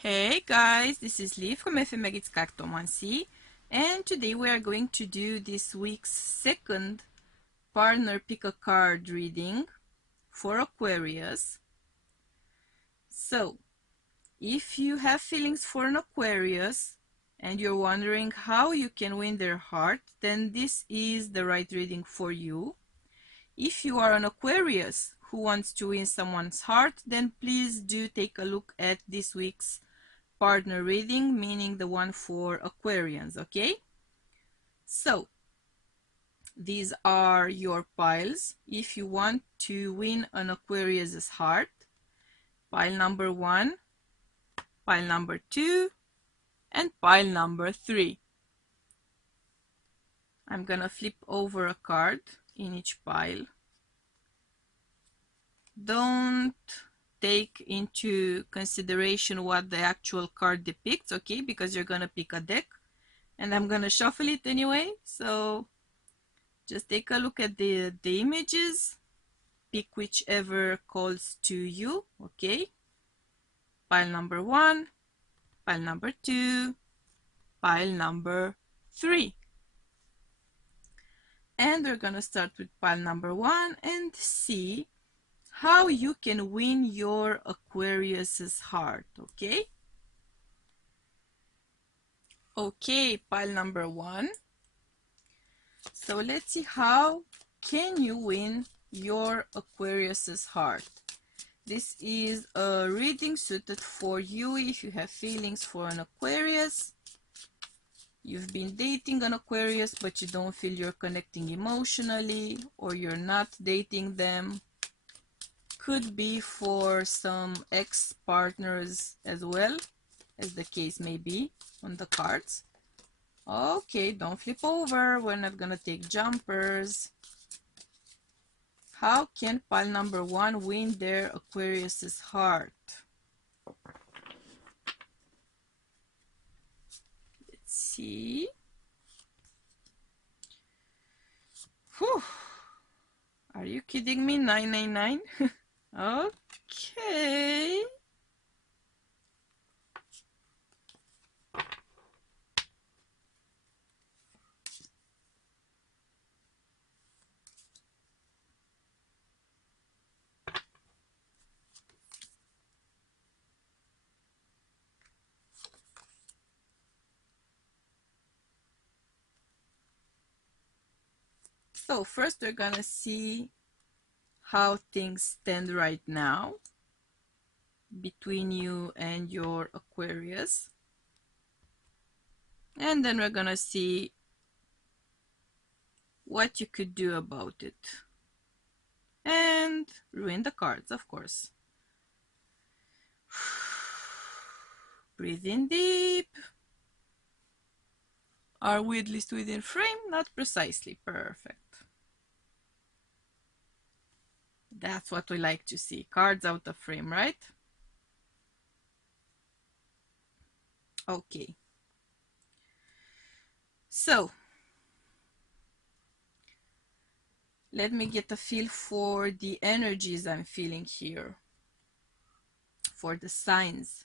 Hey guys, this is Lee from FMAGIT's Cartomancy, and today we are going to do this week's second partner pick a card reading for Aquarius. So, if you have feelings for an Aquarius and you're wondering how you can win their heart, then this is the right reading for you. If you are an Aquarius who wants to win someone's heart, then please do take a look at this week's partner reading, meaning the one for Aquarians, okay? So, these are your piles if you want to win an Aquarius's heart. Pile number 1, pile number 2, and pile number 3. I'm gonna flip over a card in each pile. Don't take into consideration what the actual card depicts, okay? Because you're gonna pick a deck and I'm gonna shuffle it anyway. So just take a look at the images, pick whichever calls to you, okay? Pile number 1, pile number 2, pile number 3. And we're gonna start with pile number 1 and see how you can win your Aquarius's heart, okay? Okay, pile number 1. So let's see how can you win your Aquarius's heart. This is a reading suited for you if you have feelings for an Aquarius. You've been dating an Aquarius but you don't feel you're connecting emotionally, or you're not dating them. Could be for some ex-partners as well, as the case may be on the cards. Okay, don't flip over. We're not gonna take jumpers. How can pile number 1 win their Aquarius's heart? Let's see. Whew. Are you kidding me? 999? Okay. So first we're gonna see how things stand right now between you and your Aquarius. And then we're gonna see what you could do about it. And ruin the cards, of course. Breathe in deep. Are we at least within frame? Not precisely. Perfect. That's what we like to see. Cards out of frame, right? Okay. So, let me get a feel for the energies I'm feeling here, for the signs.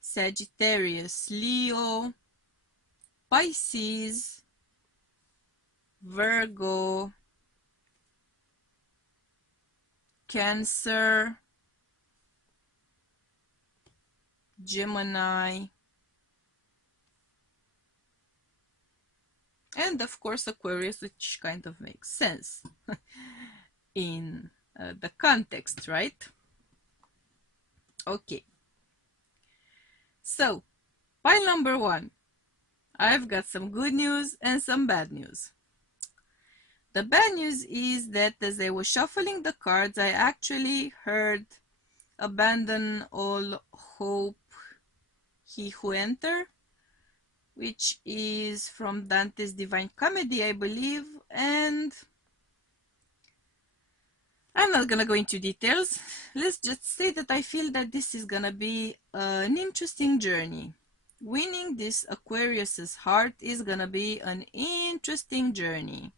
Sagittarius, Leo, Pisces, Virgo, Cancer, Gemini, and of course Aquarius, which kind of makes sense in the context, right? Okay. So, pile number 1. I've got some good news and some bad news. The bad news is that as I was shuffling the cards, I actually heard abandon all hope, he who enter, which is from Dante's Divine Comedy, I believe, and I'm not gonna go into details. Let's just say that I feel that this is gonna be an interesting journey. Winning this Aquarius's heart is gonna be an interesting journey.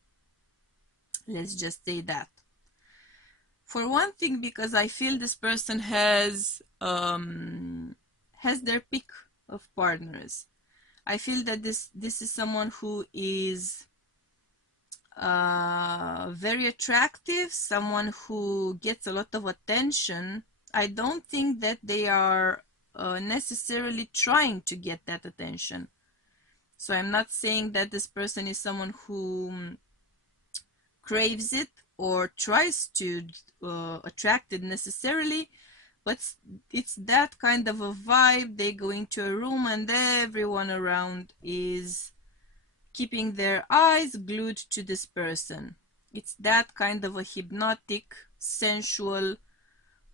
Let's just say that. For one thing, because I feel this person has their pick of partners. I feel that this is someone who is very attractive, someone who gets a lot of attention. I don't think that they are necessarily trying to get that attention. So I'm not saying that this person is someone who craves it or tries to attract it necessarily, but it's that kind of a vibe. They go into a room and everyone around is keeping their eyes glued to this person. It's that kind of a hypnotic, sensual,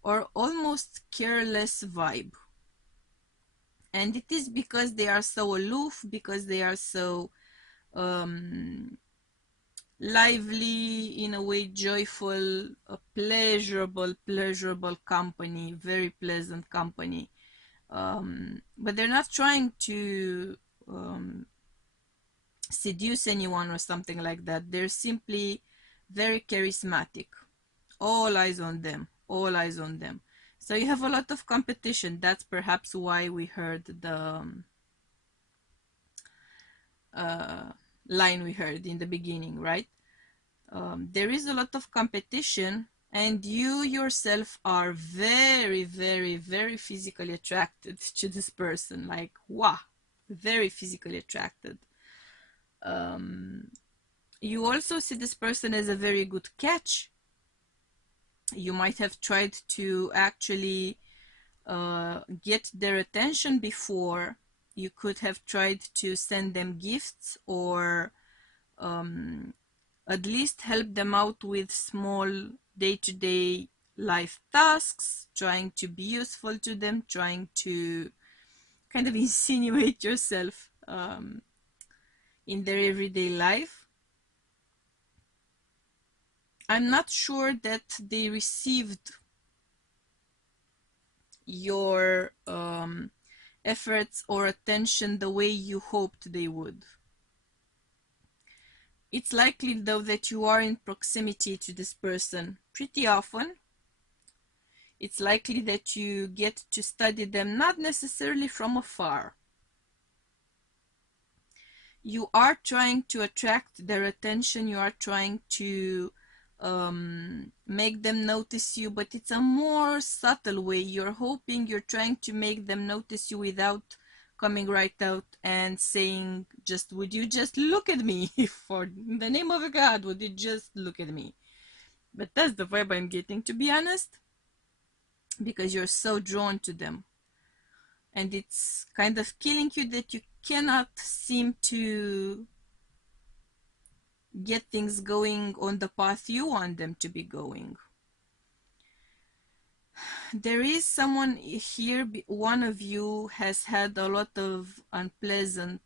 or almost careless vibe. And it is because they are so aloof, because they are so lively, in a way joyful, a pleasurable company, very pleasant company. But they're not trying to seduce anyone or something like that. They're simply very charismatic. All eyes on them, all eyes on them. So you have a lot of competition. That's perhaps why we heard the line we heard in the beginning, right? There is a lot of competition, and you yourself are very, very, very physically attracted to this person. Like, wow, very physically attracted. You also see this person as a very good catch. You might have tried to actually get their attention before. You could have tried to send them gifts, or at least help them out with small day-to-day life tasks, trying to be useful to them, trying to kind of insinuate yourself in their everyday life. I'm not sure that they received your efforts or attention the way you hoped they would. It's likely, though, that you are in proximity to this person pretty often. It's likely that you get to study them, not necessarily from afar. You are trying to attract their attention, you are trying to make them notice you, but it's a more subtle way. You're hoping, you're trying to make them notice you without coming right out and saying, just, would you just look at me? For the name of God, would you just look at me? But that's the vibe I'm getting, to be honest, because you're so drawn to them. And it's kind of killing you that you cannot seem to get things going on the path you want them to be going. There is someone here, one of you has had a lot of unpleasant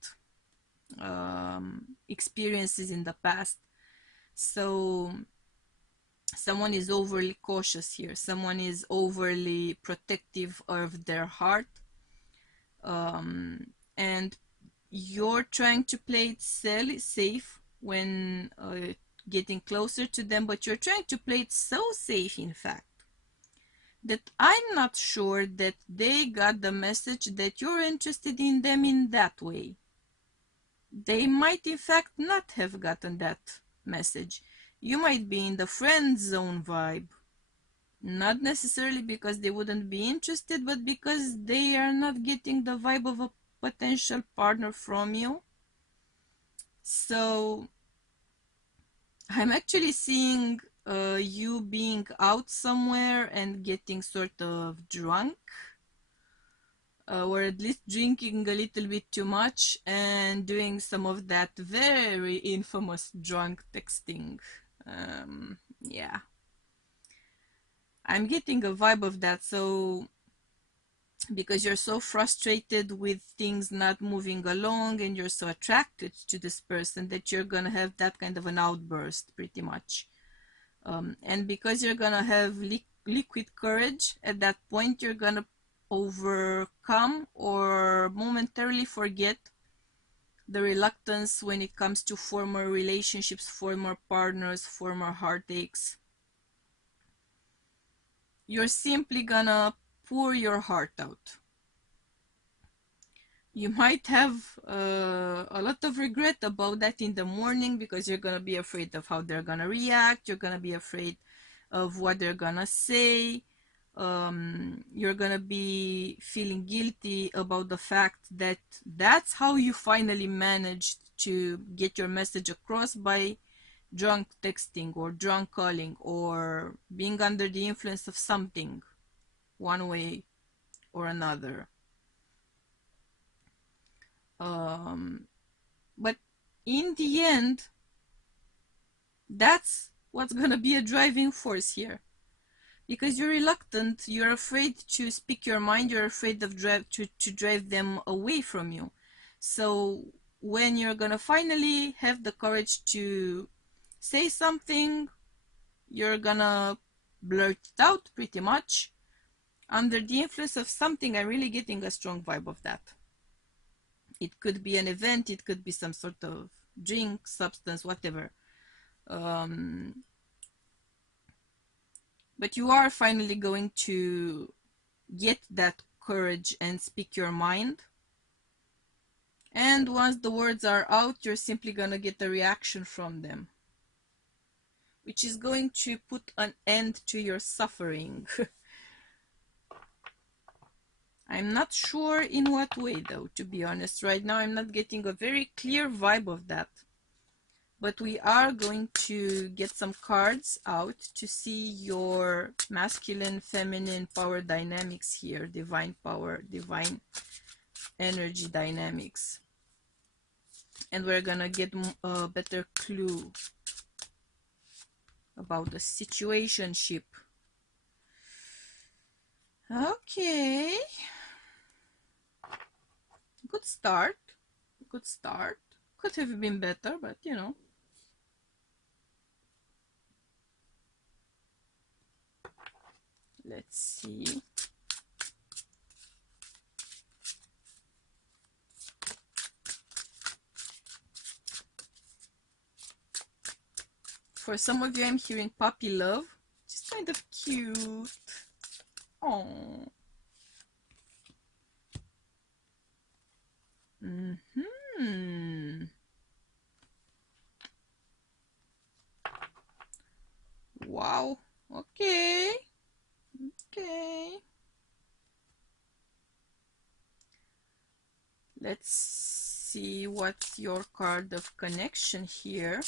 experiences in the past. So someone is overly cautious here. Someone is overly protective of their heart. And you're trying to play it safe when getting closer to them, but you're trying to play it so safe, in fact, that I'm not sure that they got the message that you're interested in them in that way. They might, in fact, not have gotten that message. You might be in the friend zone vibe. Not necessarily because they wouldn't be interested, but because they are not getting the vibe of a potential partner from you. So I'm actually seeing you being out somewhere and getting sort of drunk, or at least drinking a little bit too much and doing some of that very infamous drunk texting. Yeah, I'm getting a vibe of that. So because you're so frustrated with things not moving along and you're so attracted to this person that you're gonna have that kind of an outburst pretty much. And because you're gonna have liquid courage, at that point you're gonna overcome or momentarily forget the reluctance when it comes to former relationships, former partners, former heartaches. you're simply gonna pour your heart out. You might have a lot of regret about that in the morning because you're gonna be afraid of how they're gonna react. You're gonna be afraid of what they're gonna say. You're gonna be feeling guilty about the fact that that's how you finally managed to get your message across, by drunk texting or drunk calling or being under the influence of something one way or another. But in the end, that's what's gonna be a driving force here. Because you're reluctant, you're afraid to speak your mind, you're afraid of to drive them away from you. So when you're gonna finally have the courage to say something, you're gonna blurt it out pretty much under the influence of something. I'm really getting a strong vibe of that. It could be an event, it could be some sort of drink, substance, whatever. But you are finally going to get that courage and speak your mind. And once the words are out, you're simply gonna get a reaction from them, which is going to put an end to your suffering. I'm not sure in what way though, to be honest. Right now I'm not getting a very clear vibe of that. But we are going to get some cards out to see your masculine, feminine power dynamics here. Divine power, divine energy dynamics. And we're gonna get a better clue about the situationship. Okay. Good start. Good start. Could have been better, but you know. Let's see. For some of you, I'm hearing puppy love. Just kind of cute. Oh. Wow. Okay. Okay. Let's see what's your card of connection here.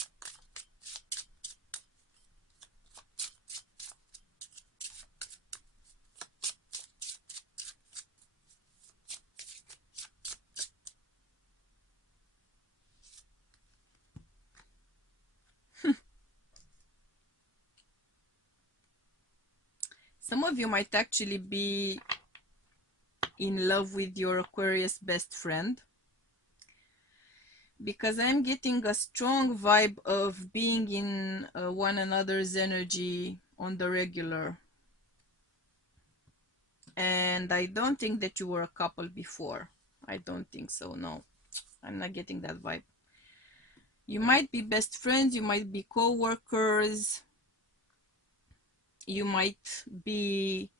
Some of you might actually be in love with your Aquarius best friend, because I'm getting a strong vibe of being in one another's energy on the regular. And I don't think that you were a couple before. I don't think so, no. I'm not getting that vibe. You might be best friends, you might be co-workers, you might be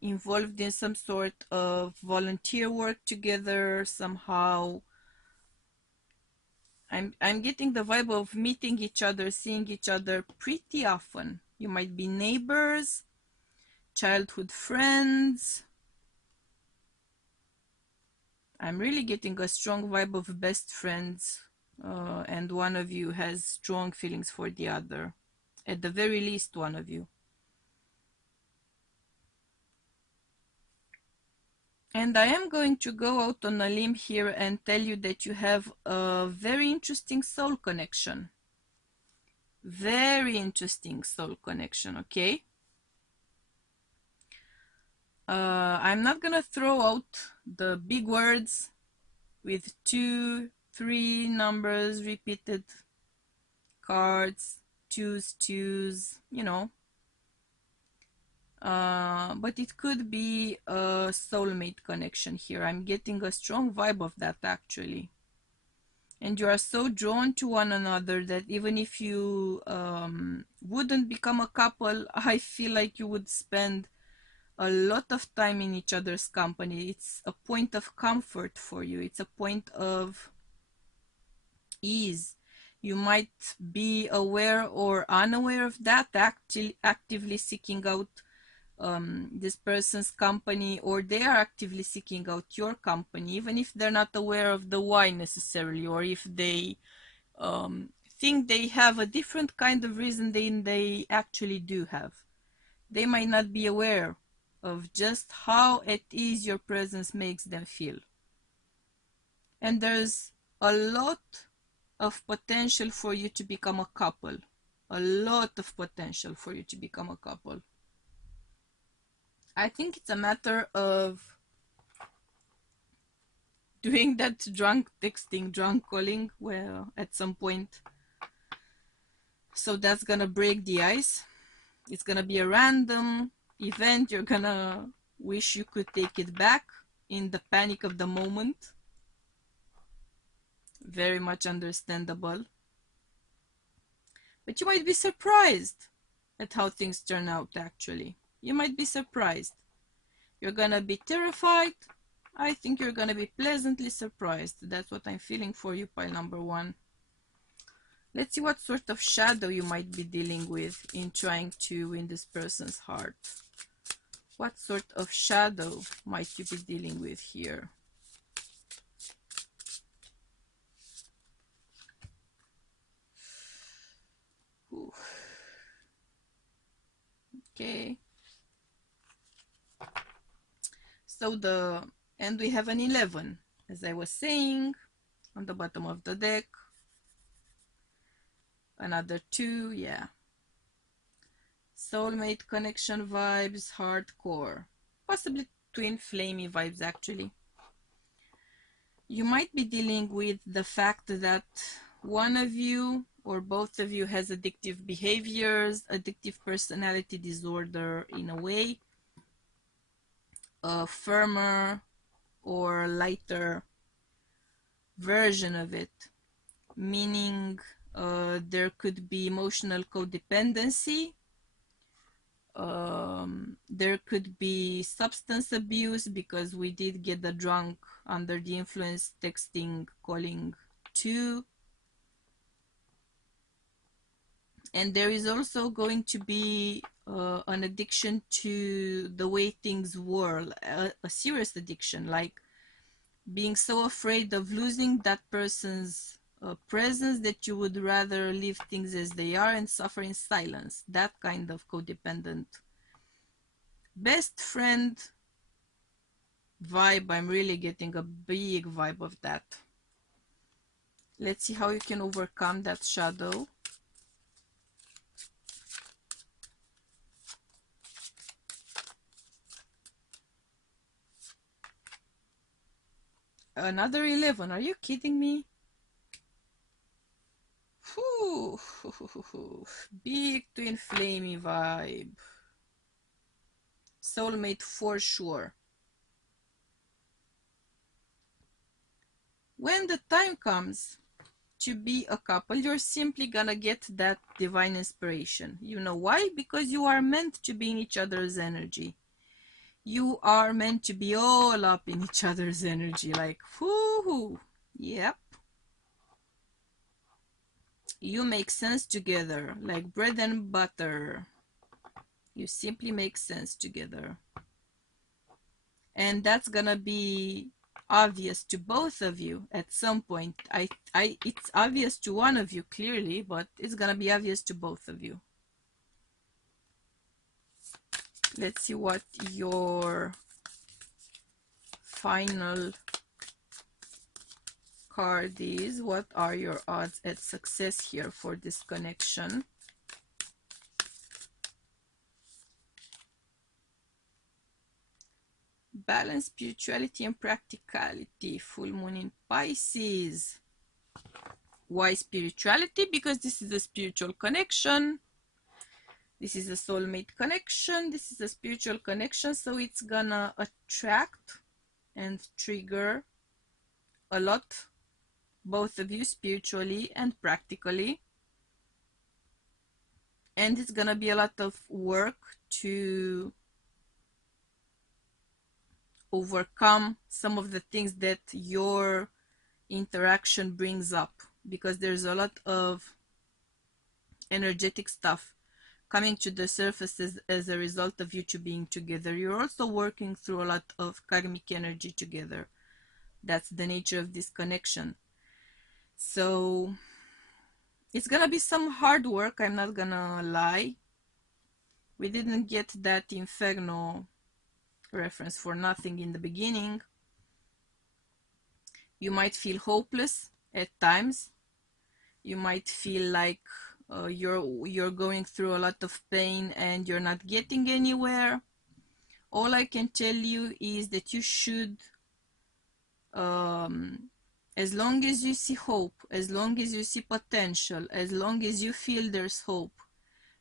involved in some sort of volunteer work together somehow. I'm getting the vibe of meeting each other, seeing each other pretty often. You might be neighbors, childhood friends. I'm really getting a strong vibe of best friends, and one of you has strong feelings for the other. At the very least, one of you. And I am going to go out on a limb here and tell you that you have a very interesting soul connection. Very interesting soul connection, okay? I'm not gonna throw out the big words with 2, 3 numbers, repeated cards, twos, you know. But it could be a soulmate connection here. I'm getting a strong vibe of that actually. and you are so drawn to one another that even if you wouldn't become a couple, I feel like you would spend a lot of time in each other's company. It's a point of comfort for you. It's a point of ease. You might be aware or unaware of that, actively seeking out this person's company, or they are actively seeking out your company, even if they're not aware of the why necessarily, or if they think they have a different kind of reason than they actually do have. They might not be aware of just how at ease your presence makes them feel. And there's a lot of potential for you to become a couple. A lot of potential for you to become a couple. I think it's a matter of doing that drunk texting, drunk calling, well, at some point. So that's gonna break the ice. It's gonna be a random event. You're gonna wish you could take it back in the panic of the moment. Very much understandable. But you might be surprised at how things turn out, actually. You might be surprised. You're gonna be terrified. I think you're gonna be pleasantly surprised. That's what I'm feeling for you, pile number one. Let's see what sort of shadow you might be dealing with in trying to win this person's heart. What sort of shadow might you be dealing with here? Ooh. Okay. So and we have an 11, as I was saying, on the bottom of the deck. Another 2, yeah. Soulmate connection vibes, hardcore. Possibly twin flamey vibes, actually. You might be dealing with the fact that one of you or both of you has addictive behaviors, addictive personality disorder in a way, a firmer or lighter version of it, meaning there could be emotional codependency, there could be substance abuse, because we did get the drunk under the influence texting calling too. And there is also going to be an addiction to the way things were, a serious addiction, like being so afraid of losing that person's presence that you would rather leave things as they are and suffer in silence. That kind of codependent best friend vibe. I'm really getting a big vibe of that. Let's see how you can overcome that shadow. Another 11. Are you kidding me? Whew. Big twin flamey vibe. Soulmate for sure. When the time comes to be a couple, you're simply gonna get that divine inspiration. You know why? Because you are meant to be in each other's energy. You are meant to be all up in each other's energy, like, whoo, yep. You make sense together, like bread and butter. You simply make sense together. And that's gonna be obvious to both of you at some point. It's obvious to one of you clearly, but it's gonna be obvious to both of you. Let's see what your final card is. What are your odds at success here for this connection? Balance, spirituality, and practicality. Full moon in Pisces. Why spirituality? Because this is a spiritual connection. This is a soulmate connection. This is a spiritual connection. So it's gonna attract and trigger a lot both of you, spiritually and practically. And it's gonna be a lot of work to overcome some of the things that your interaction brings up, because there's a lot of energetic stuff coming to the surface as a result of you two being together. You're also working through a lot of karmic energy together. That's the nature of this connection. So it's gonna be some hard work, I'm not gonna lie. We didn't get that Inferno reference for nothing in the beginning. You might feel hopeless at times. You might feel like you're going through a lot of pain and you're not getting anywhere. All I can tell you is that you should, as long as you see hope, as long as you see potential, as long as you feel there's hope,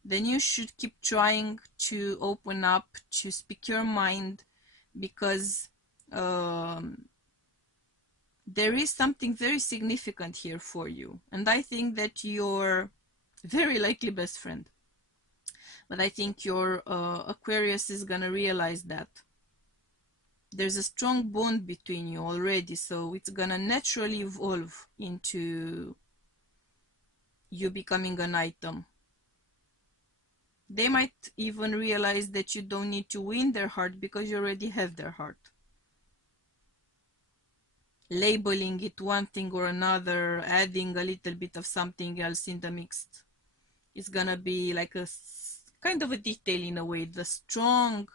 then you should keep trying to open up, to speak your mind, because there is something very significant here for you. And I think that you're very likely best friend. But I think your Aquarius is gonna realize that. There's a strong bond between you already, so it's gonna naturally evolve into you becoming an item. They might even realize that you don't need to win their heart because you already have their heart. Labeling it one thing or another, adding a little bit of something else in the mix, it's gonna be like a kind of a detail in a way. The strong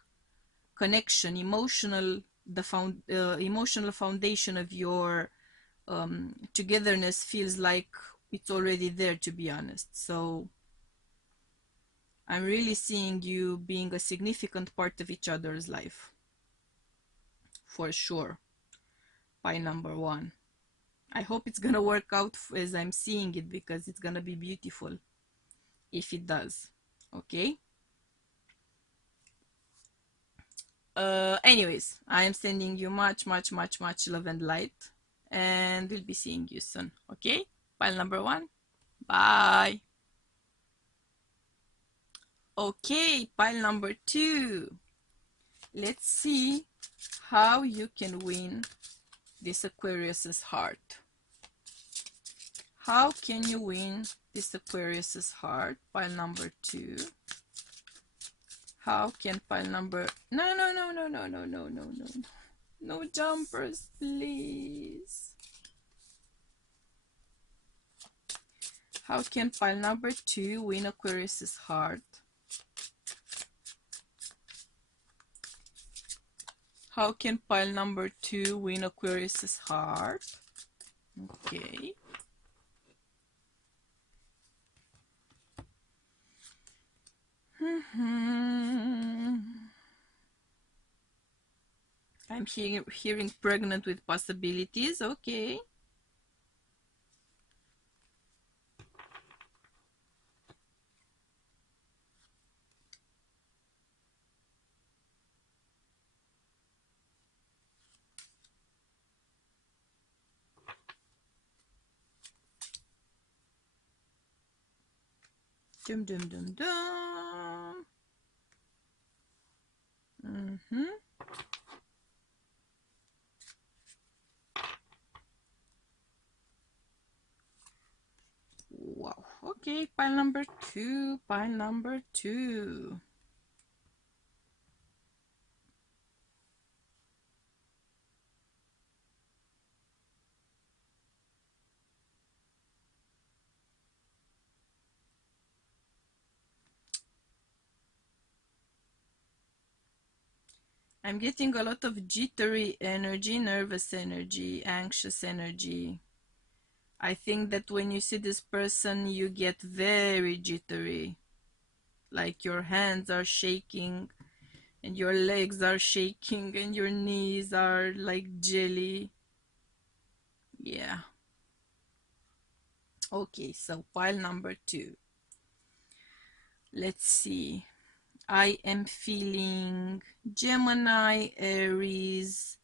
connection, emotional foundation of your togetherness feels like it's already there, to be honest. So I'm really seeing you being a significant part of each other's life, for sure. Pile number one. I hope it's gonna work out as I'm seeing it, because it's gonna be beautiful if it does. Okay. Anyways, I am sending you much love and light, and we'll be seeing you soon. Okay. Pile number one. Bye. Okay, pile number two. Let's see how you can win this Aquarius's heart. How can you win this Aquarius's heart? Pile number two. How can pile number... No. No jumpers, please. How can pile number two win Aquarius's heart? How can pile number two win Aquarius's heart? Okay. I'm hearing pregnant with possibilities. Okay. Dum. Wow. Okay, pile number two. Pile number two. I'm getting a lot of jittery energy, nervous energy, anxious energy. I think that when you see this person, you get very jittery. Like your hands are shaking, and your legs are shaking, and your knees are like jelly. Yeah. Okay, so pile number two. Let's see. I am feeling Gemini, Aries,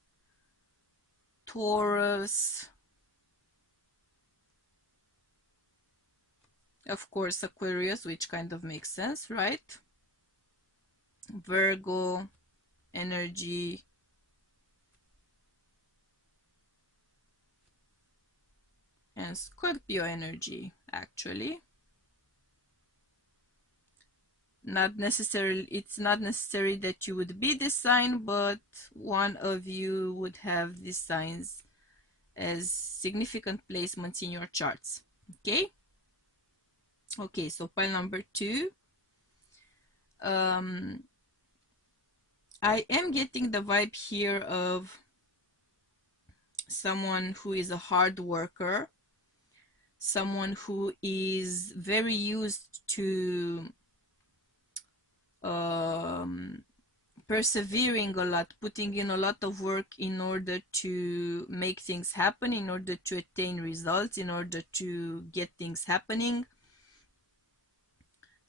Taurus, Of course, Aquarius, which kind of makes sense, right? Virgo energy, and Scorpio energy, actually. It's not necessary that you would be this sign, but one of you would have these signs as significant placements in your charts. Okay, so pile number 2. I am getting the vibe here of someone who is a hard worker, someone who is very used to persevering a lot, putting in a lot of work in order to make things happen, in order to attain results, in order to get things happening.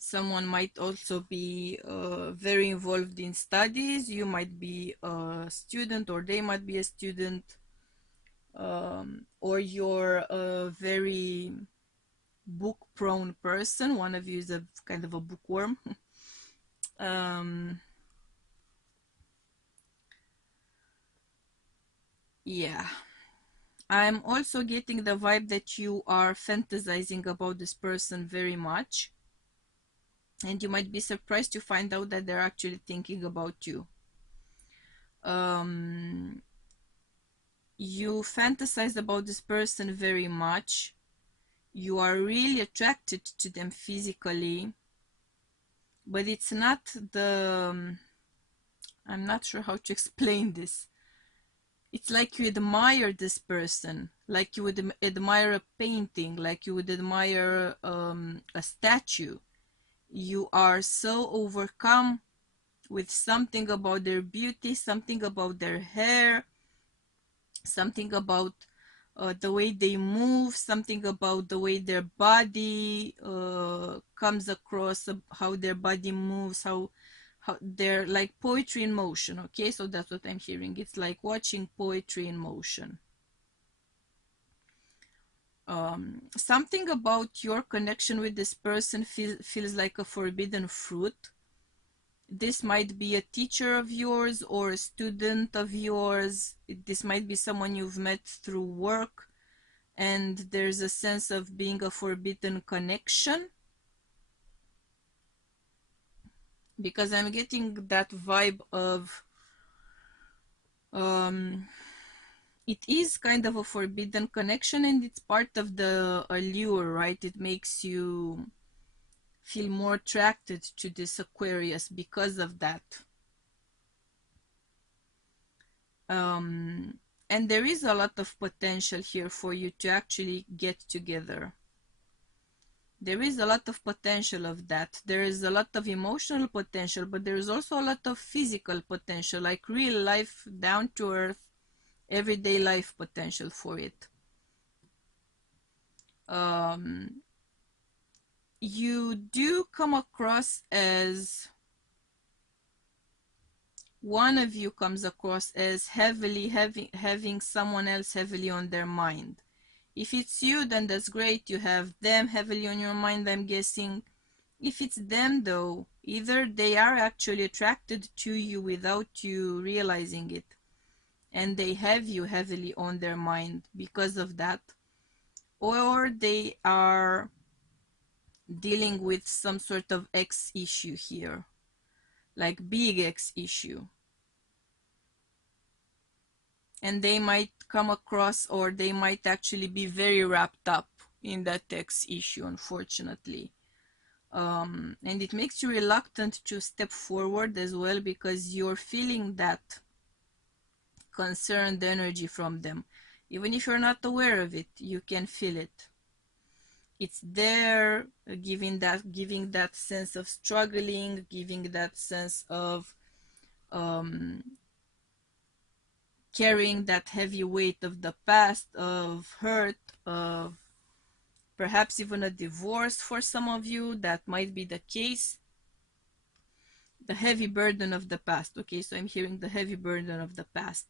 Someone might also be very involved in studies. You might be a student, or they might be a student, or you're a very book-prone person. One of you is a kind of a bookworm. Yeah. I'm also getting the vibe that you are fantasizing about this person very much. And you might be surprised to find out that they're actually thinking about you. You fantasize about this person very much. You are really attracted to them physically. But it's not the... I'm not sure how to explain this. It's like you admire this person, like you would admire a painting, like you would admire a statue. You are so overcome with something about their beauty, something about their hair, something about the way they move, something about the way their body comes across, how their body moves, how they're like poetry in motion. Okay, so that's what I'm hearing. It's like watching poetry in motion. Something about your connection with this person feels like a forbidden fruit. This might be a teacher of yours or a student of yours. This might be someone you've met through work, and there's a sense of being a forbidden connection. Because I'm getting that vibe of it is kind of a forbidden connection, and it's part of the allure, right? It makes you feel more attracted to this Aquarius because of that. And there is a lot of potential here for you to actually get together. There is a lot of potential of that. There is a lot of emotional potential, but there is also a lot of physical potential, like real life, down to earth, everyday life potential for it. You do come across as, one of you comes across as heavily having someone else heavily on their mind. If it's you, then that's great. You have them heavily on your mind, I'm guessing. If it's them, though, either they are actually attracted to you without you realizing it, and they have you heavily on their mind because of that, or they are dealing with some sort of X issue here, like big X issue. And they might come across, or they might actually be very wrapped up in that X issue, unfortunately. And it makes you reluctant to step forward as well, because you're feeling that concerned energy from them. Even if you're not aware of it, you can feel it. It's there, giving that sense of struggling, giving that sense of carrying that heavy weight of the past, of hurt, of perhaps even a divorce for some of you. That might be the case. The heavy burden of the past. Okay, so I'm hearing the heavy burden of the past.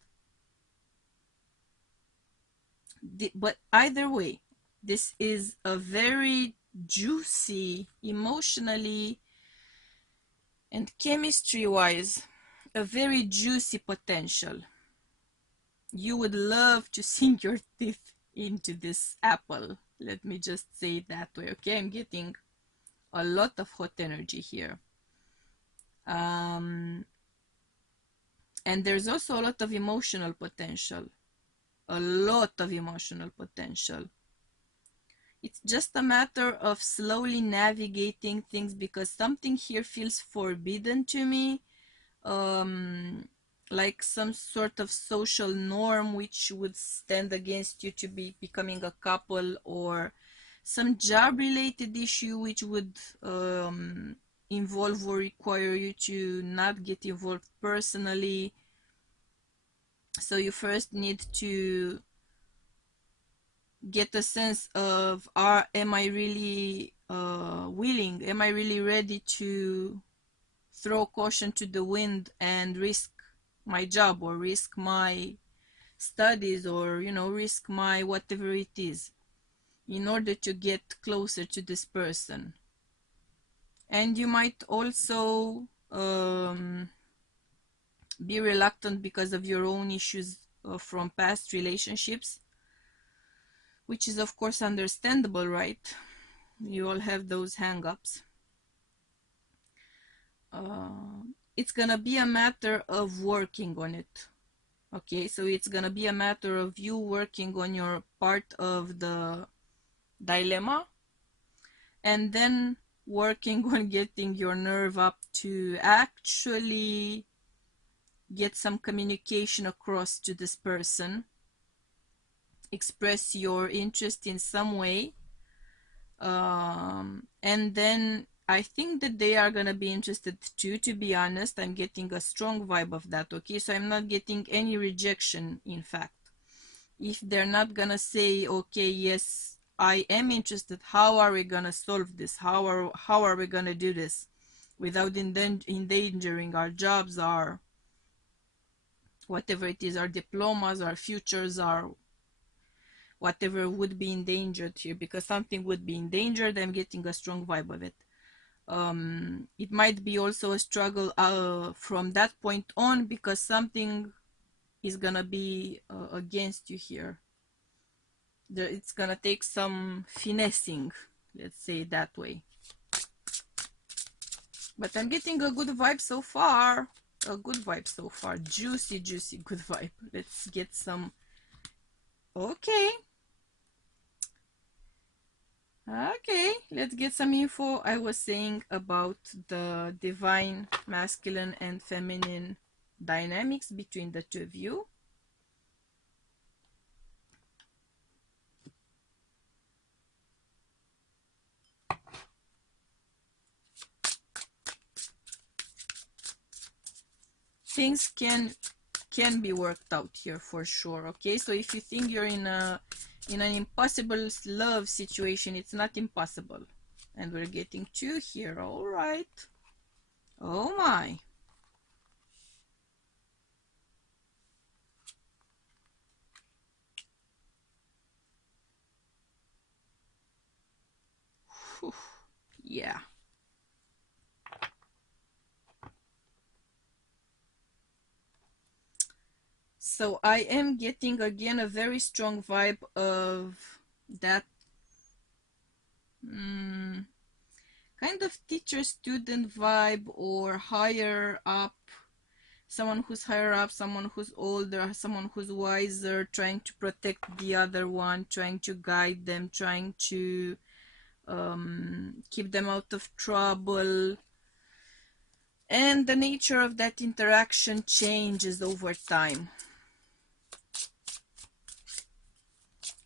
But either way, this is a very juicy, emotionally and chemistry wise, a very juicy potential. You would love to sink your teeth into this apple. Let me just say it that way, okay? I'm getting a lot of hot energy here. And there's also a lot of emotional potential. A lot of emotional potential. It's just a matter of slowly navigating things because something here feels forbidden to me. Like some sort of social norm which would stand against you to be becoming a couple, or some job related issue which would involve or require you to not get involved personally. So you first need to get a sense of am I really willing, am I really ready to throw caution to the wind and risk my job, or risk my studies, or risk my whatever it is, in order to get closer to this person. And you might also be reluctant because of your own issues from past relationships, which is of course understandable, right? You all have those hang-ups. It's gonna be a matter of working on it. Okay, so it's gonna be a matter of you working on your part of the dilemma, and then working on getting your nerve up to actually get some communication across to this person, express your interest in some way, and then I think that they are gonna be interested too, to be honest. I'm getting a strong vibe of that, okay? So I'm not getting any rejection, in fact. If they're not gonna say, okay, yes, I am interested, how are we gonna solve this? How are we gonna do this without endangering our jobs, our whatever it is, our diplomas, our futures, our whatever would be endangered here, because something would be endangered. I'm getting a strong vibe of it. It might be also a struggle from that point on, because something is gonna be against you here. It's gonna take some finessing, let's say it that way. But I'm getting a good vibe so far. A good vibe so far. Juicy, juicy, good vibe. Let's get some. Okay. Okay, let's get some info. I was saying about the divine masculine and feminine dynamics between the two of you. Things can be worked out here for sure. Okay, so if you think you're in an impossible love situation, it's not impossible. And we're getting two here. All right. Oh my. Whew. Yeah. So I am getting again a very strong vibe of that kind of teacher-student vibe, or higher up, someone who's higher up, someone who's older, someone who's wiser, trying to protect the other one, trying to guide them, trying to keep them out of trouble. And the nature of that interaction changes over time.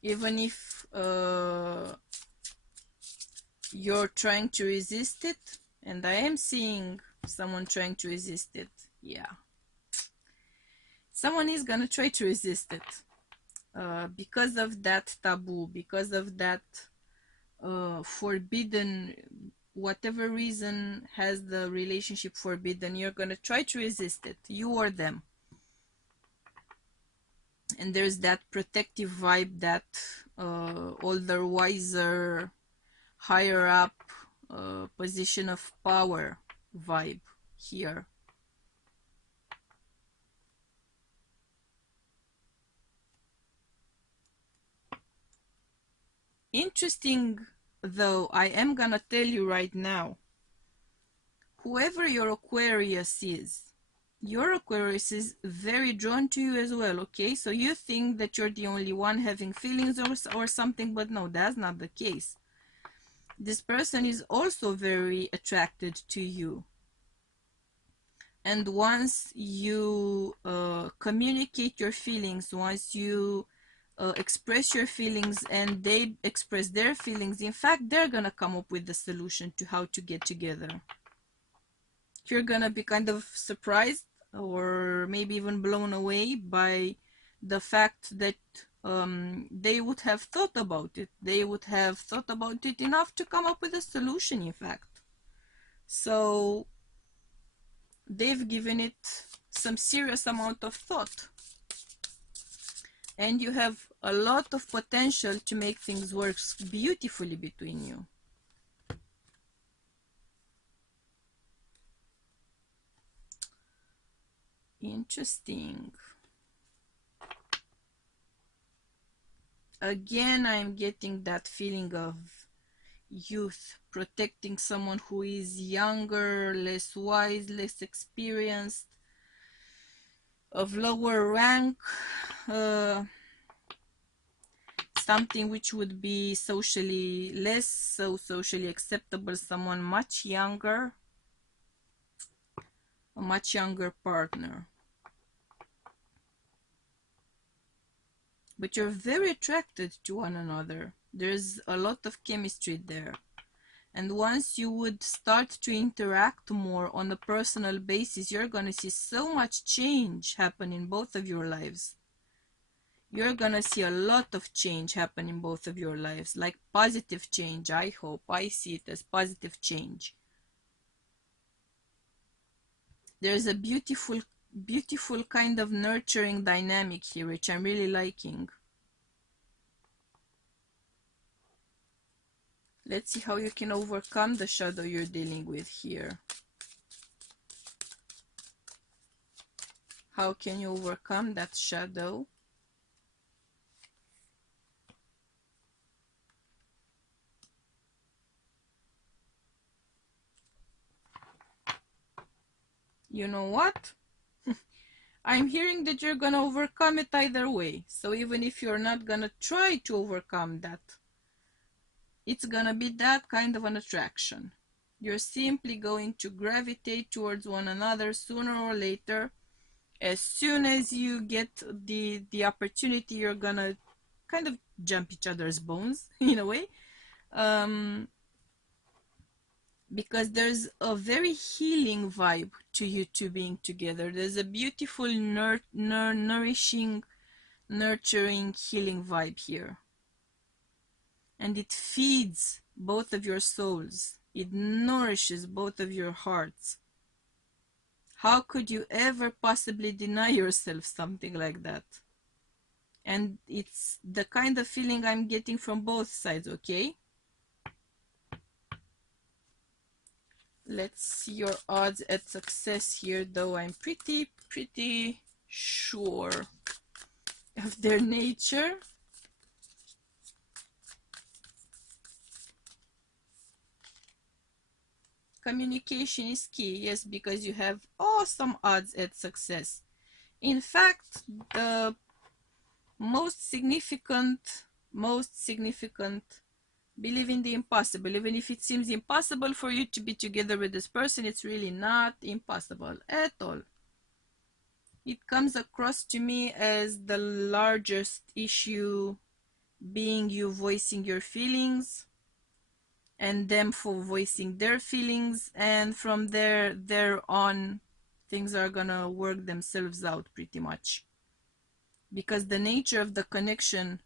Even if you're trying to resist it, and I am seeing someone trying to resist it, yeah. Someone is gonna try to resist it because of that taboo, because of that forbidden, whatever reason has the relationship forbidden. You're gonna try to resist it, you or them. And there's that protective vibe, that older, wiser, higher up position of power vibe here. Interesting though, I am gonna tell you right now, whoever your Aquarius is, your Aquarius is very drawn to you as well, okay? So you think that you're the only one having feelings or something, but no, that's not the case. This person is also very attracted to you. And once you communicate your feelings, once you express your feelings and they express their feelings, in fact, they're gonna come up with the solution to how to get together. You're gonna be kind of surprised or maybe even blown away by the fact that they would have thought about it. They would have thought about it enough to come up with a solution, in fact. So they've given it some serious amount of thought. And you have a lot of potential to make things work beautifully between you. Interesting. Again, I'm getting that feeling of youth, protecting someone who is younger, less wise, less experienced, of lower rank, something which would be less socially acceptable, someone much younger, a much younger partner. But you're very attracted to one another. There's a lot of chemistry there. And once you would start to interact more on a personal basis, you're going to see so much change happen in both of your lives. You're going to see a lot of change happen in both of your lives, like positive change, I hope. I see it as positive change. There's a beautiful kind of nurturing dynamic here, which I'm really liking. Let's see how you can overcome the shadow you're dealing with here. How can you overcome that shadow? You know what? I'm hearing that you're gonna overcome it either way. So even if you're not gonna try to overcome that, it's gonna be that kind of an attraction. You're simply going to gravitate towards one another sooner or later. As soon as you get the opportunity, you're gonna kind of jump each other's bones in a way. Because there's a very healing vibe to you two being together. There's a beautiful, nourishing, nurturing, healing vibe here. And it feeds both of your souls. It nourishes both of your hearts. How could you ever possibly deny yourself something like that? And it's the kind of feeling I'm getting from both sides, okay? Let's see your odds at success here, though I'm pretty sure of their nature. Communication is key, yes, because you have awesome odds at success. In fact, the most significant, believe in the impossible. Even if it seems impossible for you to be together with this person, it's really not impossible at all. It comes across to me as the largest issue being you voicing your feelings and them for voicing their feelings, and from there on things are gonna work themselves out pretty much, because the nature of the connection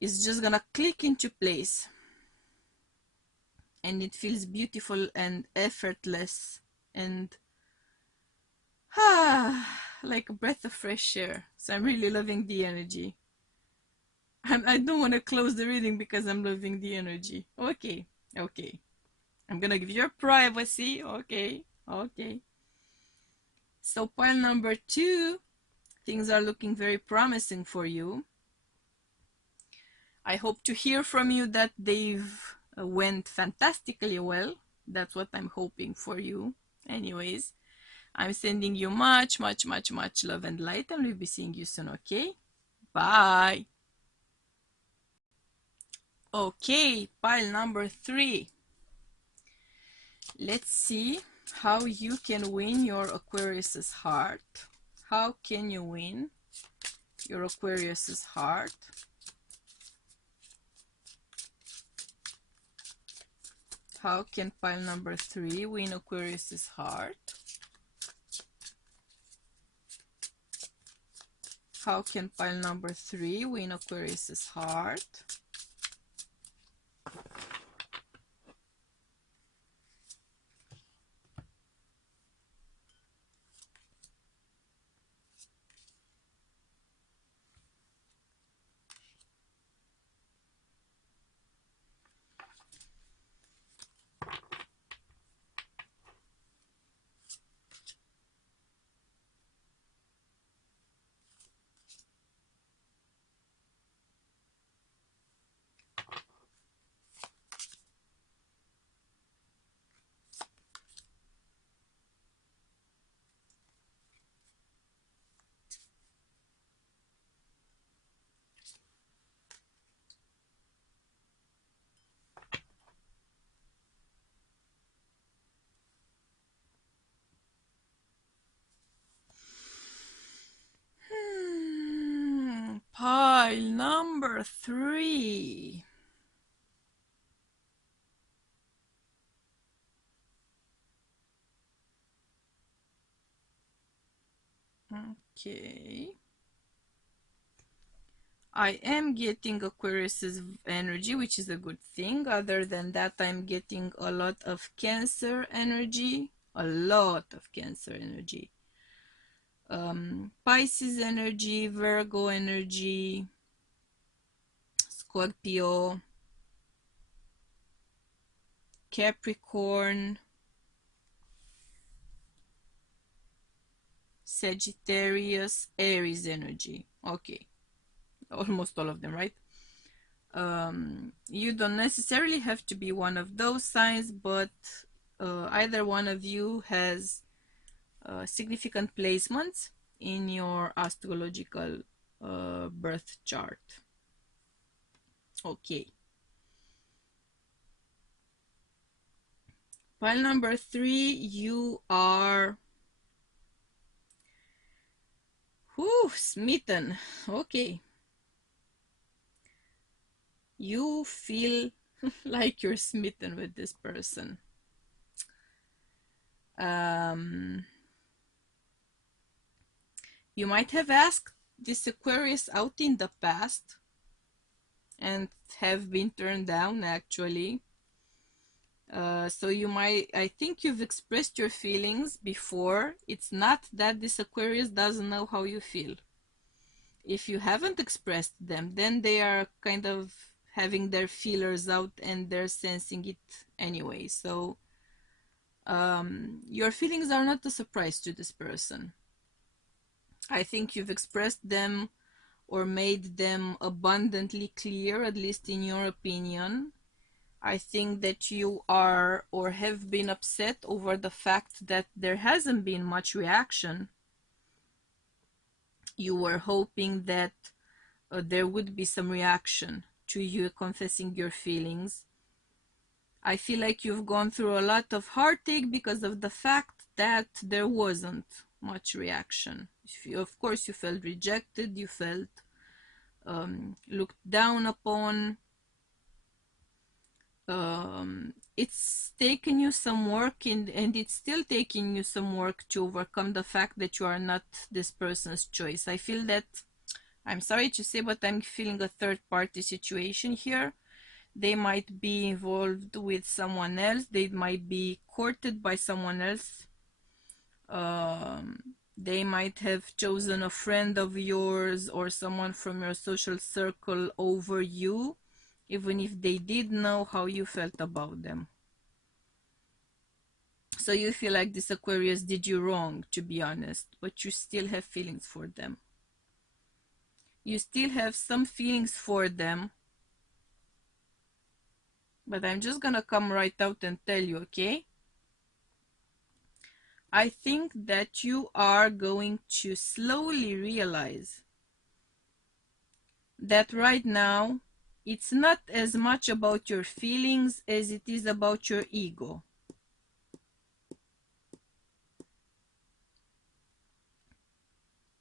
is just gonna click into place and it feels beautiful and effortless and like a breath of fresh air. So I'm really loving the energy. I don't want to close the reading because I'm loving the energy. Okay, okay. I'm gonna give you privacy. Okay, okay. So pile number 2, things are looking very promising for you. I hope to hear from you that they've went fantastically well. That's what I'm hoping for you. Anyways, I'm sending you much, much, much, much love and light, and we'll be seeing you soon, okay? Bye. Okay, pile number 3. Let's see how you can win your Aquarius's heart. How can you win your Aquarius's heart? How can pile number 3 win Aquarius's heart? How can pile number 3 win Aquarius's heart? Pile number 3. Okay. I am getting Aquarius's energy, which is a good thing. Other than that, I'm getting a lot of Cancer energy. A lot of Cancer energy. Pisces energy, Virgo energy, Scorpio, Capricorn, Sagittarius, Aries energy. Okay, almost all of them, right? You don't necessarily have to be one of those signs, but either one of you has significant placements in your astrological birth chart. Okay. Pile number 3, you are smitten. Okay. You feel like you're smitten with this person. You might have asked this Aquarius out in the past and have been turned down, actually. So you might, I think you've expressed your feelings before. It's not that this Aquarius doesn't know how you feel. If you haven't expressed them, then they are kind of having their feelers out and they're sensing it anyway. So your feelings are not a surprise to this person. I think you've expressed them or made them abundantly clear, at least in your opinion. I think that you are or have been upset over the fact that there hasn't been much reaction. You were hoping that there would be some reaction to you confessing your feelings. I feel like you've gone through a lot of heartache because of the fact that there wasn't much reaction. Of course, you felt rejected, you felt looked down upon. It's taken you some work and it's still taking you some work to overcome the fact that you are not this person's choice. I feel that, I'm sorry to say, but I'm feeling a third party situation here. They might be involved with someone else. They might be courted by someone else. They might have chosen a friend of yours or someone from your social circle over you, even if they did know how you felt about them. So you feel like this Aquarius did you wrong, to be honest, but you still have feelings for them. You still have some feelings for them, but I'm just gonna come right out and tell you, okay? I think that you are going to slowly realize that right now it's not as much about your feelings as it is about your ego.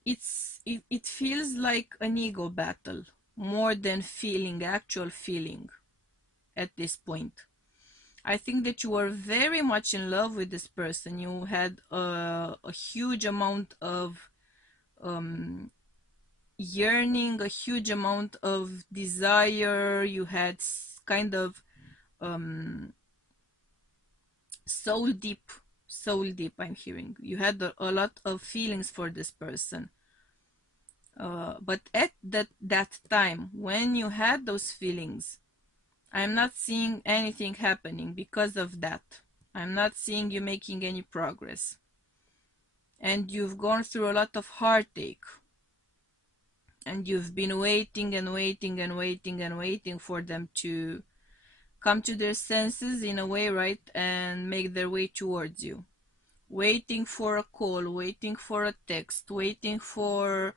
It feels like an ego battle more than actual feeling at this point. I think that you were very much in love with this person. You had a huge amount of yearning, a huge amount of desire. You had kind of soul deep, I'm hearing. You had a lot of feelings for this person. But at that time, when you had those feelings, I'm not seeing anything happening because of that. I'm not seeing you making any progress. And you've gone through a lot of heartache. And you've been waiting and waiting and waiting and waiting for them to come to their senses in a way, right? And make their way towards you. Waiting for a call, waiting for a text, waiting for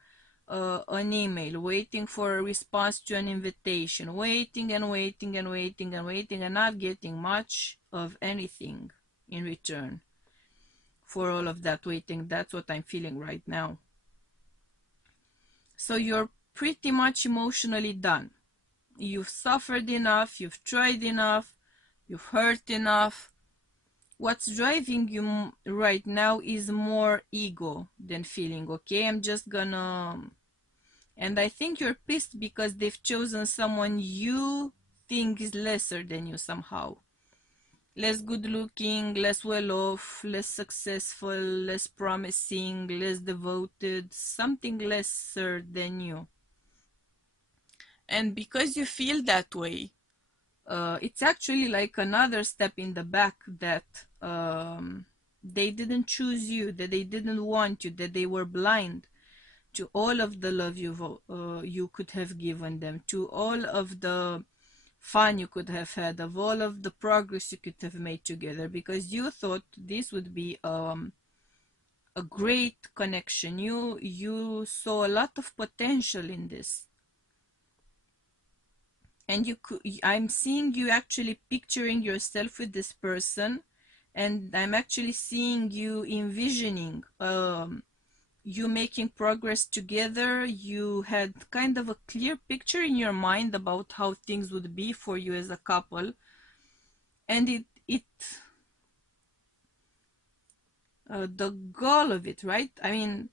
an email, waiting for a response to an invitation, waiting and waiting and waiting and waiting and not getting much of anything in return for all of that waiting. That's what I'm feeling right now. So you're pretty much emotionally done. You've suffered enough, you've tried enough, you've hurt enough. What's driving you right now is more ego than feeling, okay? I'm just gonna... And I think you're pissed because they've chosen someone you think is lesser than you somehow. Less good looking, less well off, less successful, less promising, less devoted, something lesser than you. And because you feel that way, it's actually like another step in the back that they didn't choose you, that they didn't want you, that they were blind to all of the love you could have given them, to all of the fun you could have had, of all of the progress you could have made together, because you thought this would be a great connection. You saw a lot of potential in this. And I'm seeing you actually picturing yourself with this person, and I'm actually seeing you envisioning you making progress together. You had kind of a clear picture in your mind about how things would be for you as a couple, and the goal of it, right? I mean,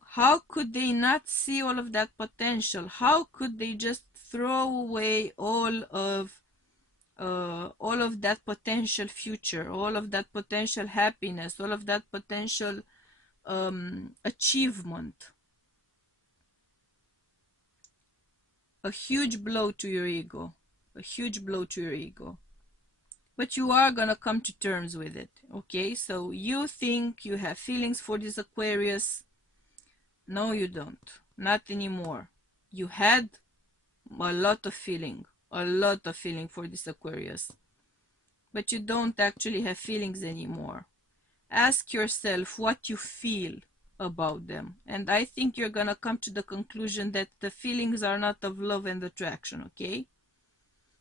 how could they not see all of that potential? How could they just throw away all of that potential future, all of that potential happiness, all of that potential achievement? A huge blow to your ego. A huge blow to your ego. But you are gonna come to terms with it, okay? So you think you have feelings for this Aquarius. No, you don't. Not anymore. You had a lot of feeling for this Aquarius. But you don't actually have feelings anymore. Ask yourself what you feel about them. And I think you're gonna come to the conclusion that the feelings are not of love and attraction, okay?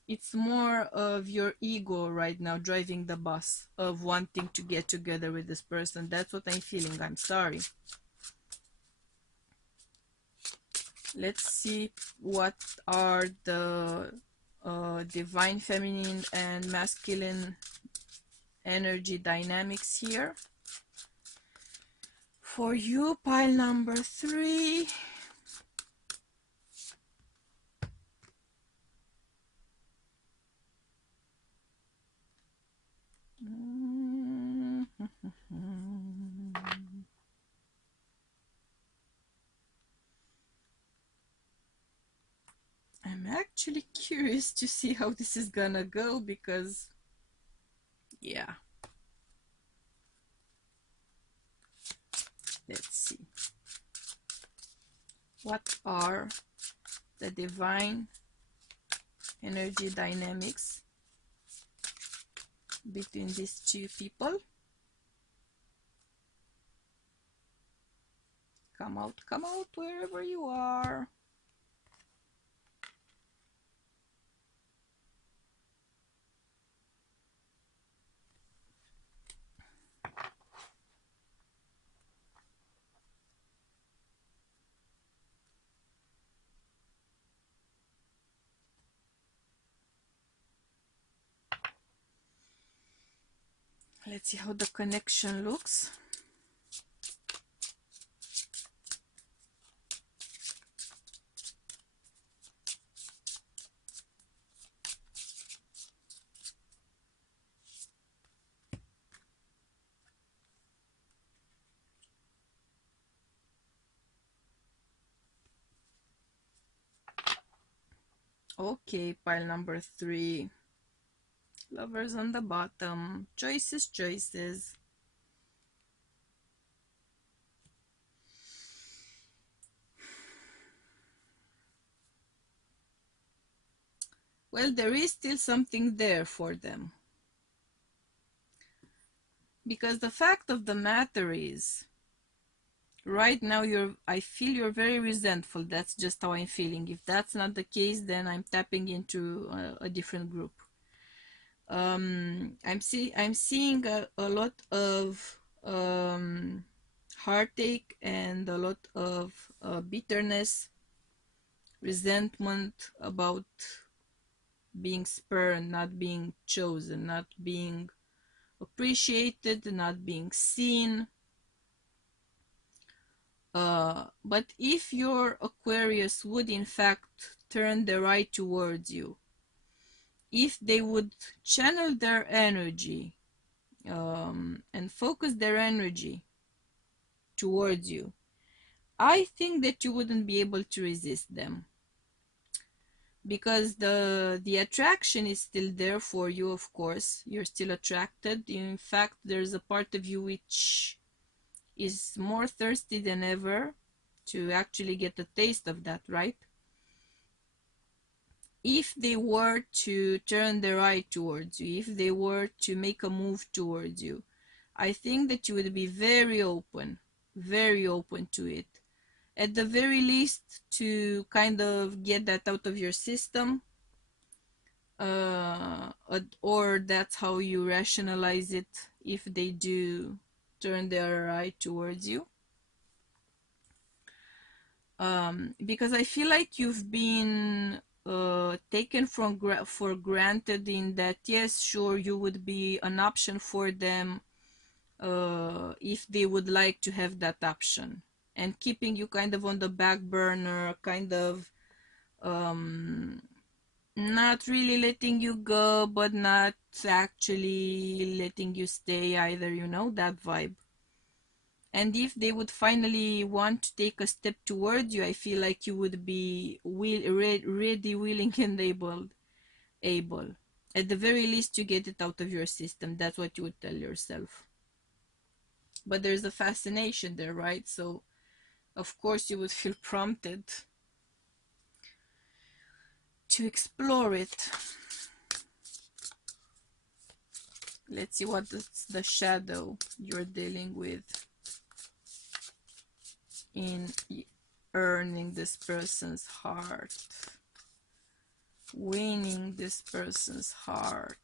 It's more of your ego right now driving the bus of wanting to get together with this person. That's what I'm feeling. I'm sorry. Let's see what are the divine feminine and masculine energy dynamics here. For you, pile number 3. I'm actually curious to see how this is gonna go, because yeah, let's see. What are the divine energy dynamics between these two people? Come out wherever you are. Let's see how the connection looks. Okay, pile number 3. Lovers on the bottom. Choices, choices. Well, there is still something there for them. Because the fact of the matter is, right now I feel you're very resentful. That's just how I'm feeling. If that's not the case, then I'm tapping into a different group. I'm seeing a lot of heartache and a lot of bitterness, resentment about being spurned, not being chosen, not being appreciated, not being seen. But if your Aquarius would in fact turn their eye towards you, if they would channel their energy and focus their energy towards you, I think that you wouldn't be able to resist them, because the attraction is still there for you. Of course, you're still attracted. In fact, there's a part of you which is more thirsty than ever to actually get a taste of that, right? If they were to turn their eye towards you, if they were to make a move towards you, I think that you would be very open to it. At the very least, to kind of get that out of your system, or that's how you rationalize it if they do turn their eye towards you. Because I feel like you've been taken for granted, in that, yes, sure, you would be an option for them if they would like to have that option, and keeping you kind of on the back burner, kind of not really letting you go, but not actually letting you stay either, you know, that vibe. And if they would finally want to take a step towards you, I feel like you would be ready, willing, and able. At the very least, to get it out of your system. That's what you would tell yourself. But there's a fascination there, right? So, of course, you would feel prompted to explore it. Let's see what the shadow you're dealing with in earning this person's heart, winning this person's heart.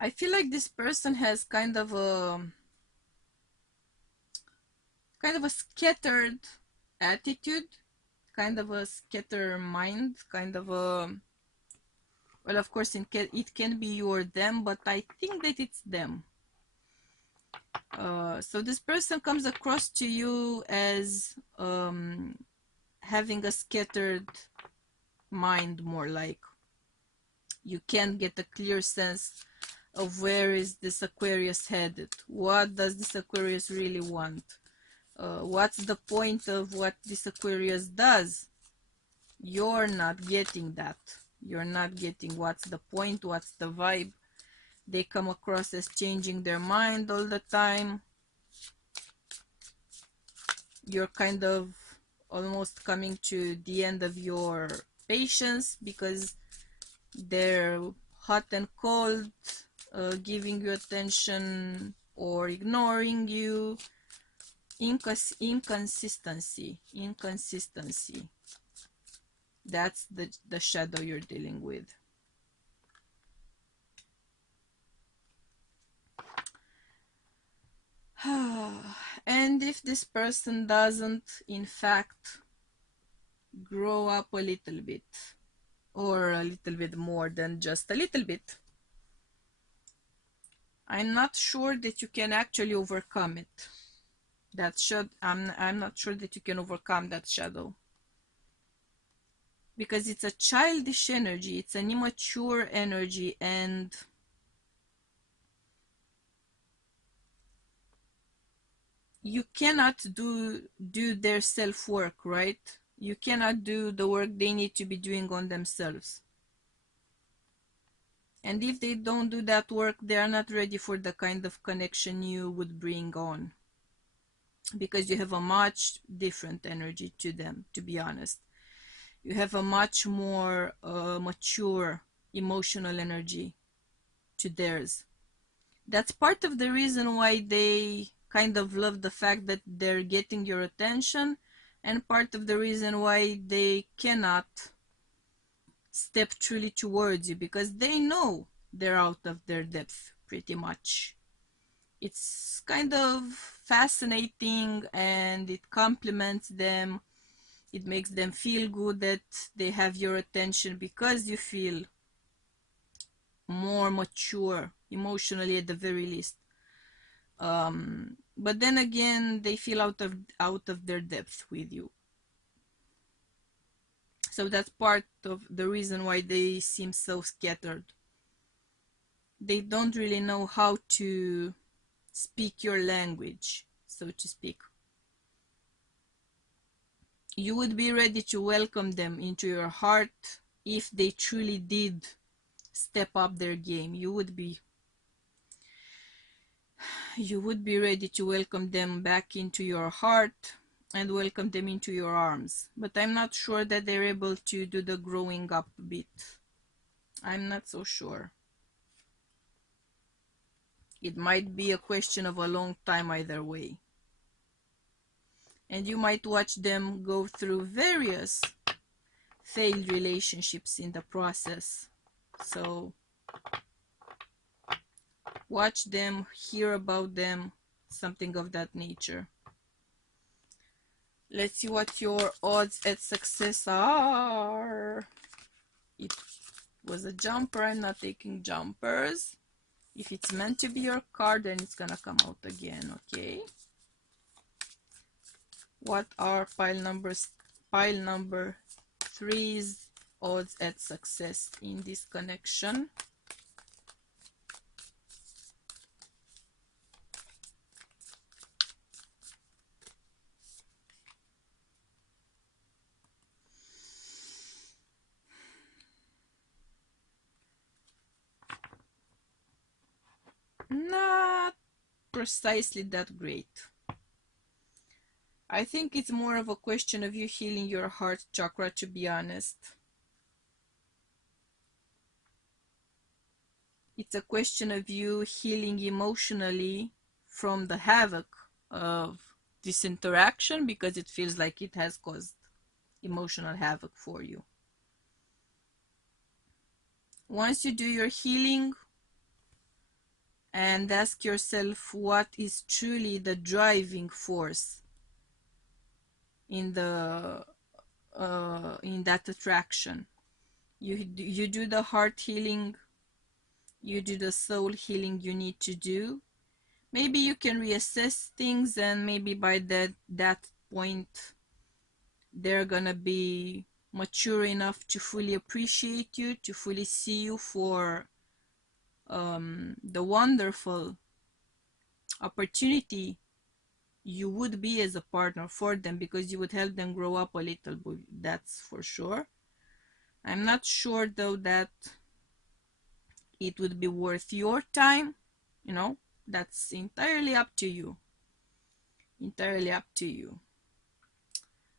I feel like this person has kind of a scattered attitude, kind of a scattered mind, kind of a, well, of course it can be you or them, but I think that it's them. So this person comes across to you as having a scattered mind, more like. You can't get a clear sense of where is this Aquarius headed. What does this Aquarius really want? What's the point of what this Aquarius does? You're not getting that. You're not getting what's the point, what's the vibe. They come across as changing their mind all the time. You're kind of almost coming to the end of your patience because they're hot and cold, giving you attention or ignoring you. Inconsistency. That's the shadow you're dealing with. And if this person doesn't, in fact, grow up a little bit, or a little bit more than just a little bit, I'm not sure that you can actually overcome it. I'm not sure that you can overcome that shadow. Because it's a childish energy, it's an immature energy, and you cannot do their self-work, right? You cannot do the work they need to be doing on themselves. And if they don't do that work, they are not ready for the kind of connection you would bring on. Because you have a much different energy to them, to be honest. You have a much more mature emotional energy to theirs. That's part of the reason why they kind of love the fact that they're getting your attention, and part of the reason why they cannot step truly towards you, because they know they're out of their depth pretty much. It's kind of fascinating and it compliments them. It makes them feel good that they have your attention because you feel more mature emotionally at the very least. But then again, they feel out of their depth with you. So that's part of the reason why they seem so scattered. They don't really know how to speak your language, so to speak. You would be ready to welcome them into your heart if they truly did step up their game. You would be ready to welcome them back into your heart and welcome them into your arms. But I'm not sure that they're able to do the growing up bit. I'm not so sure. It might be a question of a long time either way. And you might watch them go through various failed relationships in the process. So watch them, hear about them, something of that nature. Let's see what your odds at success are. It was a jumper. I'm not taking jumpers. If it's meant to be your card, then it's gonna come out again, okay? What are pile number 3's odds at success in this connection? Not precisely that great. I think it's more of a question of you healing your heart chakra, to be honest. It's a question of you healing emotionally from the havoc of this interaction, because it feels like it has caused emotional havoc for you. Once you do your healing and ask yourself what is truly the driving force in the in that attraction, you do the heart healing, you do the soul healing you need to do. Maybe you can reassess things, and maybe by that point they're gonna be mature enough to fully appreciate you, to fully see you for the wonderful opportunity you would be as a partner for them, because you would help them grow up a little bit, that's for sure. I'm not sure though that it would be worth your time, you know, that's entirely up to you. Entirely up to you.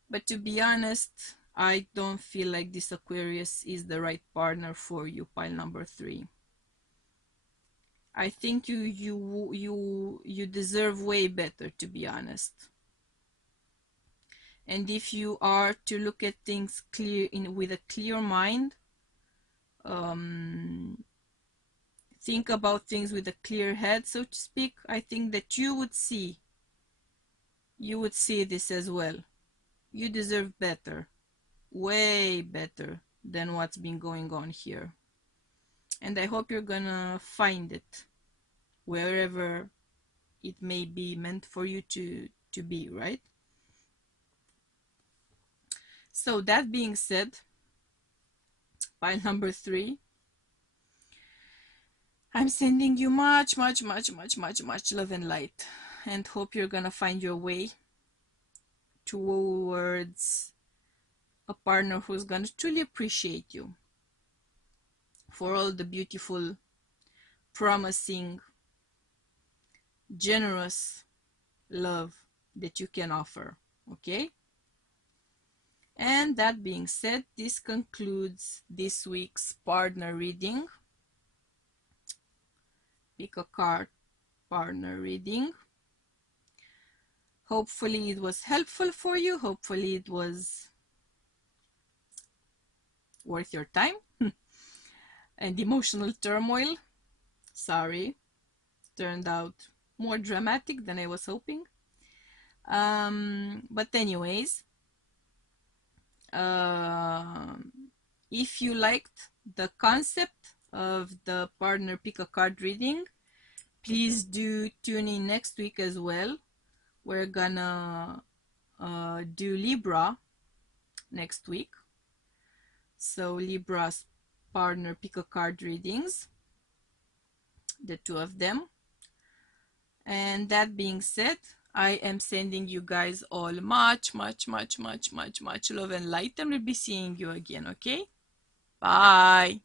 But to be honest, I don't feel like this Aquarius is the right partner for you, pile number 3. I think you deserve way better, to be honest. And if you are to look at things with a clear mind, think about things with a clear head, so to speak, I think that you would see this as well. You deserve better, way better than what's been going on here. And I hope you're gonna find it wherever it may be meant for you to be, right? So that being said, pile number 3, I'm sending you much love and light, and hope you're gonna find your way towards a partner who's gonna truly appreciate you for all the beautiful, promising, generous love that you can offer. Okay? And that being said, this concludes this week's partner reading. Pick a card, partner reading. Hopefully it was helpful for you. Hopefully it was worth your time and emotional turmoil. Sorry, turned out more dramatic than I was hoping. But anyways, if you liked the concept of the partner pick a card reading, please do tune in next week as well. We're gonna do Libra next week. So Libra's partner pick a card readings, the 2 of them. And that being said, I am sending you guys all much love and light, and we'll be seeing you again, okay? Bye.